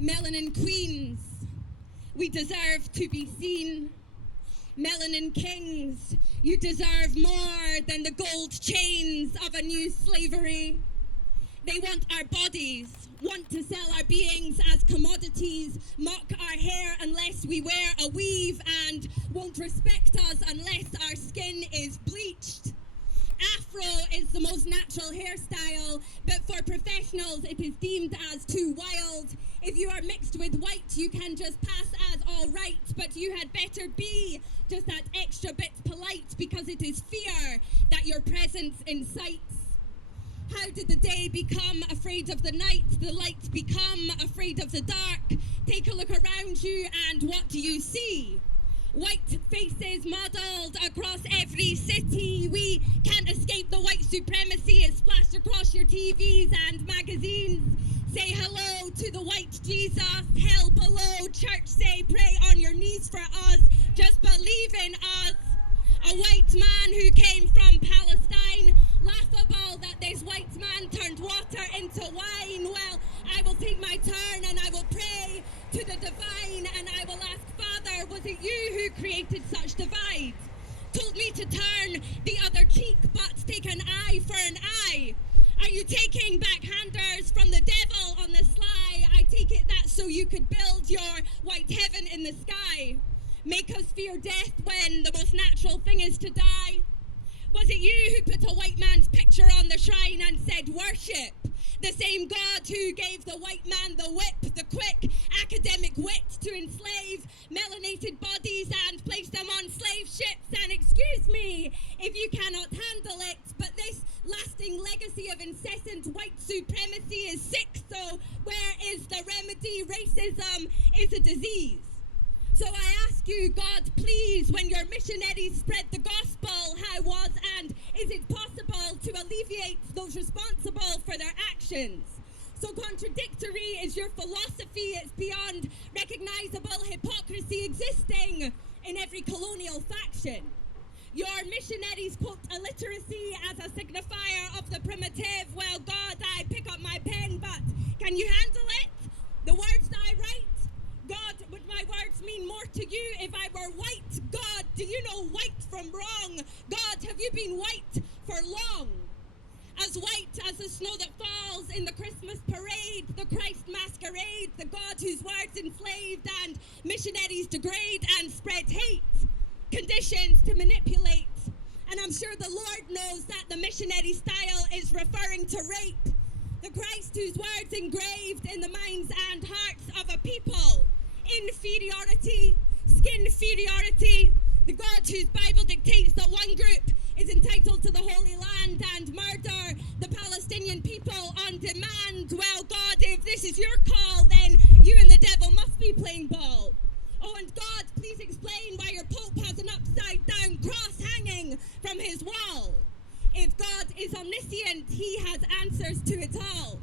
Melanin queens, we deserve to be seen. Melanin kings, you deserve more than the gold chains of a new slavery. They want our bodies, want to sell our beings as commodities, mock our hair unless we wear a weave, and won't respect us unless our skin is bleached. Afro is the most natural hairstyle, but for professionals it is deemed as too wild. If you are mixed with white, you can just pass as all right, but you had better be just that extra bit polite, because it is fear that your presence incites. How did the day become afraid of the night, the light become afraid of the dark? Take a look around you, and what do you see? White faces modelled across every city. We can't escape the white supremacy. It's splashed across your TVs and magazines. Say hello to the white Jesus. Hell below. Church say pray on your knees for us. Just believe in us. A white man who came from Palestine. Laughable that this white man turned water into wine. Well, I will take my turn and I will pray to the divine, and I will ask, Father, was it you who created such divides? Told me to turn the other cheek, but take an eye for an eye. Are you taking backhanders from the devil on the sly? I take it that's so you could build your white heaven in the sky. Make us fear death when the most natural thing is to die. Was it you who put a white man's picture on the shrine and said worship? The same God who gave the white man the whip, the quick academic wit to enslave melanated bodies and place them on slave ships. And excuse me if you cannot handle it, but this lasting legacy of incessant white supremacy is sick. So where is the remedy? Racism is a disease. So I ask you, God, please, when your missionaries spread the gospel, how was and is it possible to alleviate those responsible for their actions? So contradictory is your philosophy. It's beyond recognizable hypocrisy existing in every colonial faction. Your missionaries quote illiteracy as a signifier of the primitive. Well, God, I pick up my pen, but can you handle it? The words that I write, God, would my words mean more to you if I were white? God, do you know white from wrong? God, have you been white for long? As white as the snow that falls in the Christmas parade, the Christ masquerade, the God whose words enslaved and missionaries degrade and spread hate, conditions to manipulate. And I'm sure the Lord knows that the missionary style is referring to rape. The Christ whose words engraved in the minds and hearts of a people. Inferiority, skinferiority, the God whose Bible dictates that one group is entitled to the Holy Land and murder the Palestinian people on demand. Well, God, if this is your call, then you and the devil must be playing ball. Oh, and God, please explain why your Pope has an upside-down cross hanging from his wall. If God is omniscient, he has answers to it all.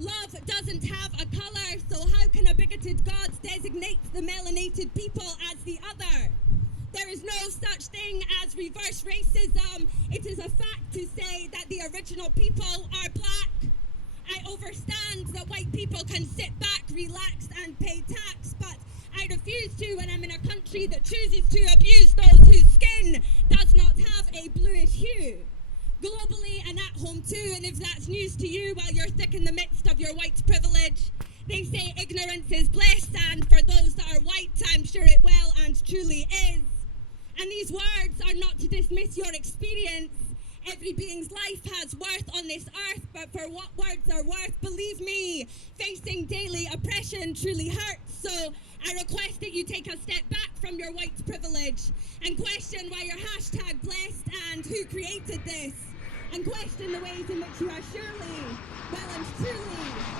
Love doesn't have a colour, so how can a bigoted God designate the melanated people as the other? There is no such thing as reverse racism. It is a fact to say that the original people are black. I understand that white people can sit back, relax, and pay tax, but I refuse to when I'm in a country that chooses to abuse those whose skin does not have a bluish hue. Globally and at home too, and if that's news to you while you're thick in the midst of your white privilege, they say ignorance is bliss, and for those that are white, I'm sure it well and truly is. And these words are not to dismiss your experience. Every being's life has worth on this earth, but for what words are worth, believe me, facing daily oppression truly hurts. So I request that you take a step back from your white privilege and question why you're hashtag blessed and who created this, and question the ways in which you are surely, well and truly